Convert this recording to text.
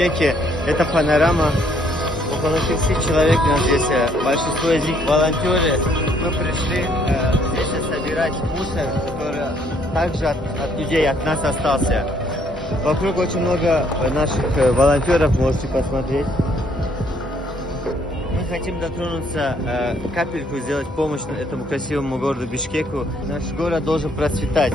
Бишкеке. Это панорама. Около 6 человек у нас здесь. Большинство из них волонтеры. Мы пришли здесь собирать мусор, который также от людей, от нас остался. Вокруг очень много наших волонтеров, можете посмотреть. Мы хотим дотронуться, капельку сделать помощь этому красивому городу Бишкеку. Наш город должен процветать.